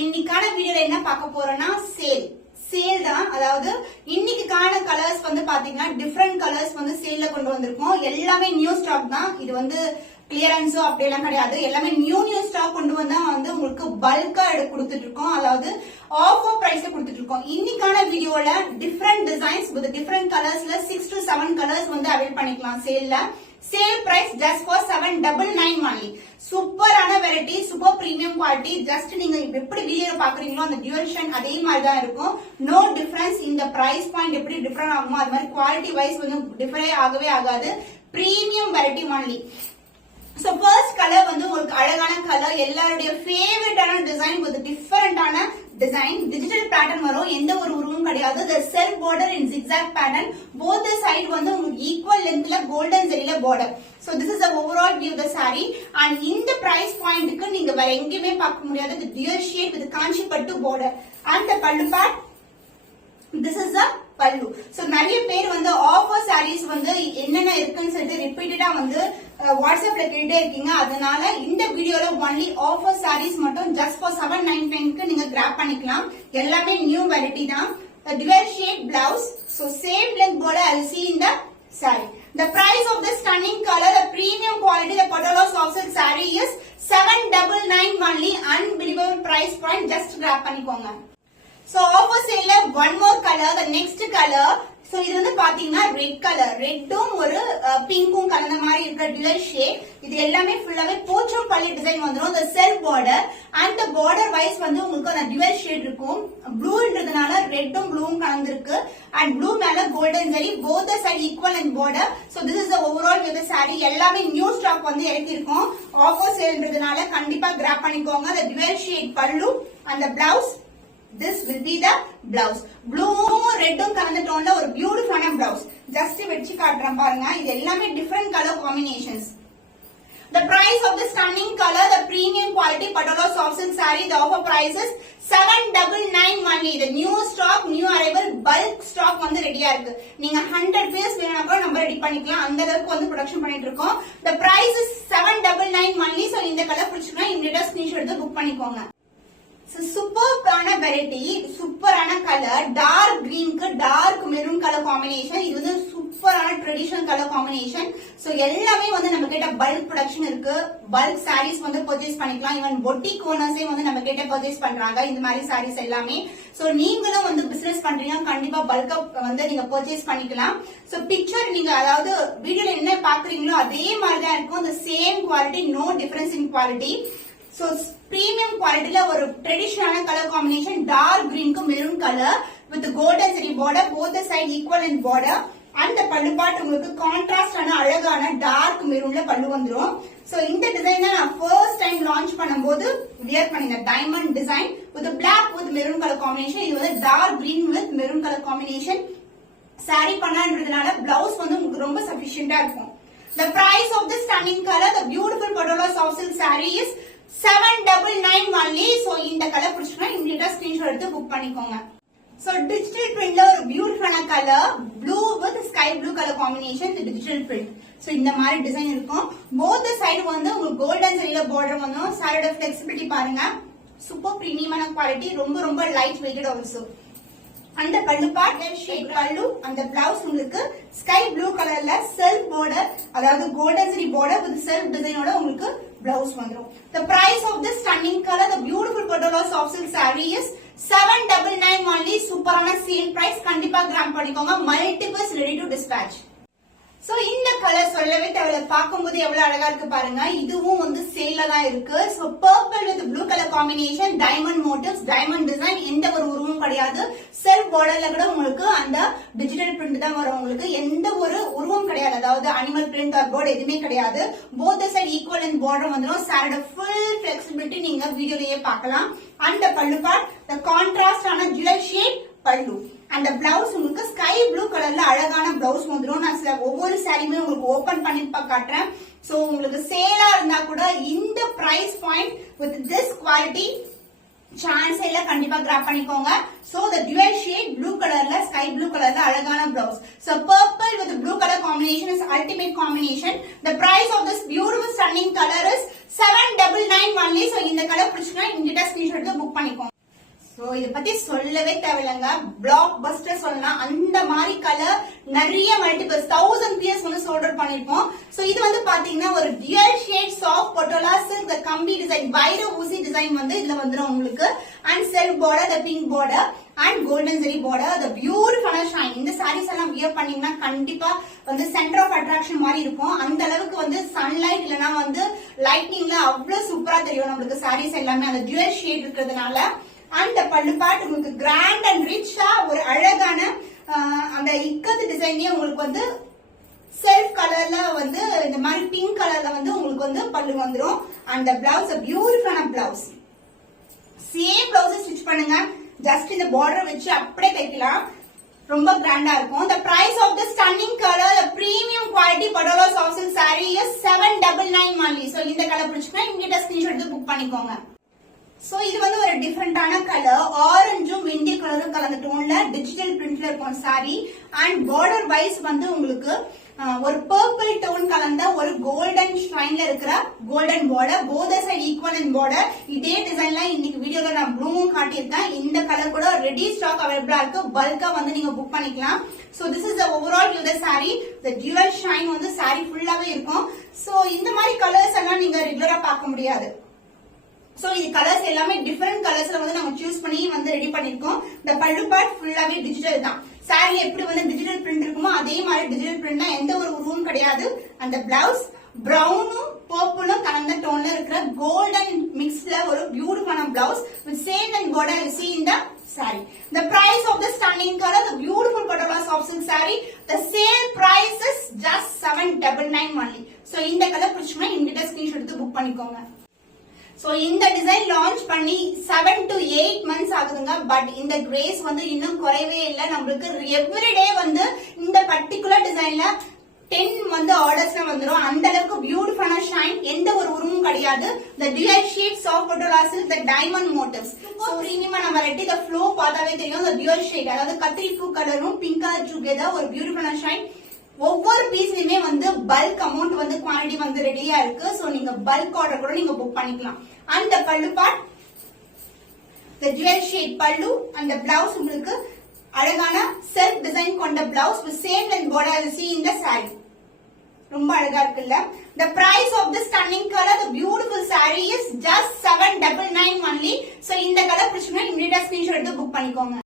இன்னைக்கான வீடியோல என்ன பார்க்க போறோம்னா சேல் தான். அதாவது இன்னைக்கான கலர்ஸ் வந்து பாத்தீங்கன்னா டிஃபரெண்ட் கலர்ஸ் வந்து சேல்ல கொண்டு வந்திருக்கோம். எல்லாமே நியூ ஸ்டாக் தான். இது வந்து கிளியரன்ஸோ அப்படியெல்லாம் கிடையாது. எல்லாமே நியூ ஸ்டாக் கொண்டு வந்தா வந்து உங்களுக்கு பல்கா எடுத்து கொடுத்துட்டு இருக்கோம். அதாவது ஆஃபர் பிரைஸ்ல கொடுத்துட்டு இருக்கோம். இன்னைக்கான வீடியோல டிஃபரெண்ட் டிசைன்ஸ் வித் டிஃபரெண்ட் கலர்ஸ்ல 6 to 7 கலர்ஸ் வந்து அவைல் பண்ணிக்கலாம் சேல்ல. Sale price just for 799 only. சூப்பரான variety, super premium quality. Just நீங்க எப்படி வீடியோ பாக்குறீங்களோ அந்த டியூரேஷன் அதே மாதிரி தான் இருக்கும். No difference. இந்த பிரைஸ் பாயிண்ட் எப்படி டிஃபரெண்ட் ஆகுமோ அது மாதிரி குவாலிட்டி வைஸ் வந்து டிஃபரே ஆகவே ஆகாது. Premium variety only. So first colour வந்து உங்களுக்கு அழகான கலர், எல்லாருடைய ஃபேவரட்டான டிசைன் வித் டிஃபரெண்டான டிசைன். டிஜிட்டல் பேட்டர்ன் வரும், எந்த ஒரு உருவமும் கிடையாது. the self border in zigzag pattern, both the side வந்து உங்களுக்கு ஈக்குவல் லென்த்ல கோல்டன் ஜெரில border. So this is the overall view of the saree. And இந்த price pointக்கு நீங்க வேற எங்கேயுமே பார்க்க முடியாது. the dual shade with kanchi pattu border and the pallu part. This is the pallu. So நிறைய பேர் வந்து ஆஃபர் sarees வந்து என்னென்ன இருக்குன்னு சொல்லிட்டு ரிப்பீட்டடா வந்து வாட்ஸ்அப்ல கேட்டே இருக்கீங்க. அதனால இந்த வீடியோல ஒன்லி ஆஃபர் sarees மட்டும் ஜஸ்ட் ஃபார் 799 க்கு நீங்க கிராப் பண்ணிக்கலாம். எல்லாமே நியூ வெரைட்டி தான். dual shade blouse. So same length border I'll see in the saree. The price of this stunning color, the premium quality, the Patala soft silk saree is 799 only. Unbelievable price point. Just grab பண்ணிக்கோங்க. So offer sale one more color, the next color. So இது வந்து பாத்தீங்கன்னா red colour, ரெட்டும் ஒரு பிங்க்கும் கலந்த மாதிரி இருக்கிற dual shade. இது எல்லாமே ஃபுல்லாவே போச்சம் பள்ளி டிசைன் வந்துரும். the self border and the border wise வந்து உங்களுக்கு அந்த டியூல் ஷேட் இருக்கும். ப்ளூன்றதுனால ரெட்டும் ப்ளூவும் கலந்திருக்கு. and ப்ளூ மேல golden zari, both the side equal and border. So this is the overall view of the saree. எல்லாமே நியூ ஸ்டாக் வந்து இறக்கிருக்கோம். ஆஃபர் சேல்ன்றதுனால கண்டிப்பா grab பண்ணிக்கோங்க. the dual shade pallu and the blouse. This will be the blouse. Blue red கலந்த டோன்ல ஒரு பியூட்டிஃபுல்லான blouse. Just வெச்சி காட்றேன் பாருங்க. இது எல்லாமே different color combinations. The price of the stunning color, the premium quality Patala soft silk saree, the offer price is 799 only. The new stock, new arrival, bulk stock வந்து ரெடியா இருக்கு. நீங்க 100 பீஸ் வேணும்னா கூட நம்ம ரெடி பண்ணிக்கலாம். அந்த அளவுக்கு வந்து ப்ரொடக்ஷன் பண்ணிட்டு இருக்கோம். The price is 799 only. So இந்த கலர் பிடிச்சிருந்தா இமிடியேட்டா ஸ்கிரீன்ஷாட் எடுத்து புக் பண்ணிக்கோங்க. சூப்பரான வெரைட்டி, சூப்பரான கலர், டார்க் கிரீனுக்கு டார்க் மெரூன் கலர் காம்பினேஷன். இது வந்து சூப்பரான ட்ரெடிஷனல் கலர் காம்பினேஷன். சோ எல்லாமே வந்து நம்ம கிட்ட பல்க் ப்ரொடக்ஷன் இருக்கு. பல்க் சாரீஸ் வந்து பர்ச்சேஸ் பண்ணிக்கலாம். ஈவன் பொட்டிக் ஓனர்ஸே வந்து நம்ம கிட்ட பர்ச்சேஸ் பண்றாங்க இந்த மாதிரி சாரீஸ் எல்லாமே. சோ நீங்களும் வந்து பிசினஸ் பண்றீங்க, கண்டிப்பா பல்கா வந்து நீங்க பர்ச்சேஸ் பண்ணிக்கலாம். சோ பிக்சர் நீங்க அதாவது வீடியோல என்ன பாக்குறீங்களோ அதே மாதிரி தான் இருக்கும். the same quality, no difference in quality. So premium quality la ஒரு traditional color combination, dark green ku maroon color with golden zari border, both the side equal in border. And the pallu part உங்களுக்கு contrast ஆன அழகான dark maroon ல பல்லு வந்துரும். So இந்த design தான் நான் first time launch பண்ணும்போது wear பண்ணின diamond design with black with maroon color combination. இது வந்து dark green with maroon color combination. saree பண்ணான்றதுனால blouse வந்து உங்களுக்கு ரொம்ப sufficient-ஆ இருக்கும். The price of this stunning color, the beautiful Patala soft silk saree is 799 only. So இந்த colour பிடிச்சினா இமிடியேட்டா screenshot எடுத்து book பண்ணிக்கோங்க. So digital printல ஒரு பியூட்டிஃபுல்லான colour, blue with sky blue colour combination, இந்த டிஜிட்டல் பிரிண்ட். சோ இந்த மாதிரி டிசைன் இருக்கும். both the side வந்து உங்களுக்கு கோல்டன் ஜரியில border வந்துரும். சாரியோட flexibility பாருங்க, சூப்பர் பிரீமியமான குவாலிட்டி, ரொம்ப ரொம்ப லைட் வெயிட்டட் ஆல்சோ. அந்த பல்லு பார்ட் ஷேட் பல்லு, அந்த பிளவுஸ் உங்களுக்கு ஸ்கை ப்ளூ கலர்ல செல்ஃப் border, அதாவது golden zari border with self டிசைனோட உங்களுக்கு blouse வந்துரும். The price of this stunning color, the beautiful Patala soft silk saree is 799 only. சூப்பரான சேல் பிரைஸ். கண்டிப்பா கிராம் பண்ணிக்கோங்க. Multiples ready to dispatch. So இந்த colour சொல்லவே தேவையில்ல, பார்க்கும்போது எவ்வளவு அழகா இருக்கு பாருங்க. இதுவும் வந்து சேல்ல தான் இருக்கு. So purple with blue colour combination, diamond motives, diamond design, எந்த ஒரு உருவமும் கிடையாது. செல்ஃப் பார்டர்ல கூட உங்களுக்கு அந்த டிஜிட்டல் பிரிண்ட் தான் வரும். உங்களுக்கு எந்த ஒரு உருவம் கிடையாது, அதாவது அனிமல் பிரிண்ட் ஆர் போர்டு எதுவுமே கிடையாது. both the side equal and border வந்துரும். சாரியோட ஃபுல் flexibility நீங்க வீடியோலயே பார்க்கலாம். அந்த பல்லு பார்ட் the contrast ஆன dual shade பல்லு. அந்த பிளவுஸ் உங்களுக்கு ஸ்கை ப்ளூ கலர்ல அழகான பிளவுஸ் வந்துரும். நான் சில ஒவ்வொரு சாரியுமே உங்களுக்கு ஓபன் பண்ணி காட்டுறேன். சோ உங்களுக்கு சேலா இருந்தா கூட இந்த price point with this quality chance இல்ல, கண்டிப்பா கிராப் பண்ணிக்கோங்க. So the dual shade blue கலர்ல ஸ்கை ப்ளூ கலர்ல அழகான blouse. So purple with blue color combination is ultimate combination. The price of this beautiful stunning color is 799 only. So இந்த colour பிடிச்சினா இங்கிட்ட screenshot எடுத்து book பண்ணிக்கோங்க. So இத பத்தி சொல்லவே தேவையில்லைங்க, பிளாக் பஸ்டர் சொல்லலாம். அந்த மாதிரி கலர் நிறைய மல்டிபிள்ஸ் 1000 பீஸ் வந்து சோல்டர் பண்ணிருப்போம். சோ இது வந்து பாத்தீங்கன்னா ஒரு dual shade soft patola silk கம்பி டிசைன் வைர ஊசி டிசைன் வந்து இதுல வந்துரும் உங்களுக்கு. And self border, the pink border and golden zari border, the beautiful shine. இந்த sarees எல்லாம் வியர் பண்ணீங்கன்னா கண்டிப்பா வந்து சென்டர் ஆஃப் அட்ராக்ஷன் மாதிரி இருக்கும். அந்த அளவுக்கு வந்து சன்லைட் இல்லனா வந்து லைட்னிங்ல அவ்வளவு சூப்பரா தெரியும் நம்மளுக்கு sarees எல்லாமே அந்த dual shade இருக்கிறதுனால. அந்த பல்லு பார்ட் உங்களுக்கு கிராண்ட் அண்ட் ரிச்சா ஒரு அழகான அந்த இக்கத்து டிசைன்லயே உங்களுக்கு வந்து செல்ஃப் கலர்ல வந்து இந்த மாதிரி பிங்க் கலர்ல வந்து உங்களுக்கு வந்து பல்லு வந்துரும். அந்த பிளவுஸ் பியூட்டிஃபுல்லான பிளவுஸ். சேம் பிளவுஸ் ஸ்டிச் பண்ணுங்க, ஜஸ்ட் இந்த பார்டர் வச்சு அப்படியே தைக்கலாம், ரொம்ப கிராண்டா இருக்கும். The price of the stunning color, the premium quality Patola soft silk saree is 799 only. So இந்த கலர் பிடிச்சினா இங்கிட்ட ஸ்கிரீன்ஷாட் எடுத்து புக் பண்ணிக்கோங்க. சோ இது வந்து ஒரு டிஃபரெண்டான கலர், ஆரஞ்சும் இண்டிய கலரும் கலந்த டோன்ல டிஜிட்டல் பிரிண்ட்ல இருக்கும் சாரி. அண்ட் பார்டர் வைஸ் வந்து உங்களுக்கு ஒரு பர்பிள் டோன் கலந்த ஒரு கோல்டன் ஷைன்ல இருக்கிற golden border, both side equal இன் பார்டர். இதே டிசைன்ல இன்னைக்கு வீடியோல நான் ப்ளூவும் காட்டியிருக்கேன். இந்த கலர் கூட ரெடி ஸ்டாக் அவைலபிளா இருக்கு, பல்கா வந்து நீங்க புக் பண்ணிக்கலாம். So this is the overall view the sorry. The jewel shine வந்து சாரி ஃபுல்லாவே இருக்கும். சோ இந்த மாதிரி கலர்ஸ் எல்லாம் நீங்க ரெகுலரா பார்க்க முடியாது. சோ இது கலர்ஸ் எல்லாமே டிஃபரெண்ட் கலர்ஸ்ல வந்து நம்ம சூஸ் பண்ணி வந்து ரெடி பண்ணிருக்கோம். இந்த பல்லு பார்ட் ஃபுல்லாவே டிஜிட்டல் தான். சாரி எப்படி வந்து டிஜிட்டல் பிரிண்ட் இருக்குமோ அதே மாதிரி டிஜிட்டல் பிரிண்ட்னா எந்த ஒரு உருவும் கிடையாது. அந்த பிளவுஸ் பிரவுனும் பர்பிளும் கலந்த டோன்ல இருக்கிற கோல்டன் மிக்ஸ்ல ஒரு பியூட்டிஃபுல்லான blouse with same and border you see in the saree. The price of the stunning color, the beautiful Patola soft silk saree, the sale price is just 799 only. So இந்த colour பிடிச்சுனா இங்கிட்ட screenshot எடுத்து book பண்ணிக்கோங்க. So இந்த design launch பண்ணி 7 to 8 months ஆகுதுங்க. But இந்த grace வந்து இன்னும் குறையவே இல்லை. நம்மளுக்கு எவ்ரிடே வந்து இந்த பர்டிகுலர் டிசைன்ல 10 வந்து ஆர்டர்ஸ்ல வந்துரும். அந்த அளவுக்கு பியூட்டிஃபுல்லான ஷைன், எந்த ஒரு உருவும் கிடையாது. The dual shade soft Patola silk, the diamond motifs. So premium நம்ம ரெட்டி the flow பார்த்தாவே தெரியும். The dual shade அதாவது கத்திரி பூ கலரும் பிங்க் கலர் டுகெதர் ஒரு பியூட்டிஃபுல்லான ஷைன். ஒவ்வொரு பீஸ்லயுமே வந்து பல்க் அமௌண்ட் வந்து குவான்டிட்டி வந்து ரெடியா இருக்கு. சோ நீங்க பல்க் ஆர்டர் கூட நீங்க புக் பண்ணிக்கலாம். அந்த பல்லு பார்ட் the dual shade பல்லு, அந்த பிளவுஸ் உங்களுக்கு அழகான செல்ஃப் டிசைன் கொண்ட blouse with same length border you see in the saree. ரொம்ப அழகா இருக்குல்ல. The price of this stunning color, the beautiful saree is just 799 only. So இந்த கலர் பிடிச்சா இமிடியேட்டா ஸ்கிரீன்ஷாட் எடுத்து புக் பண்ணிக்கோங்க.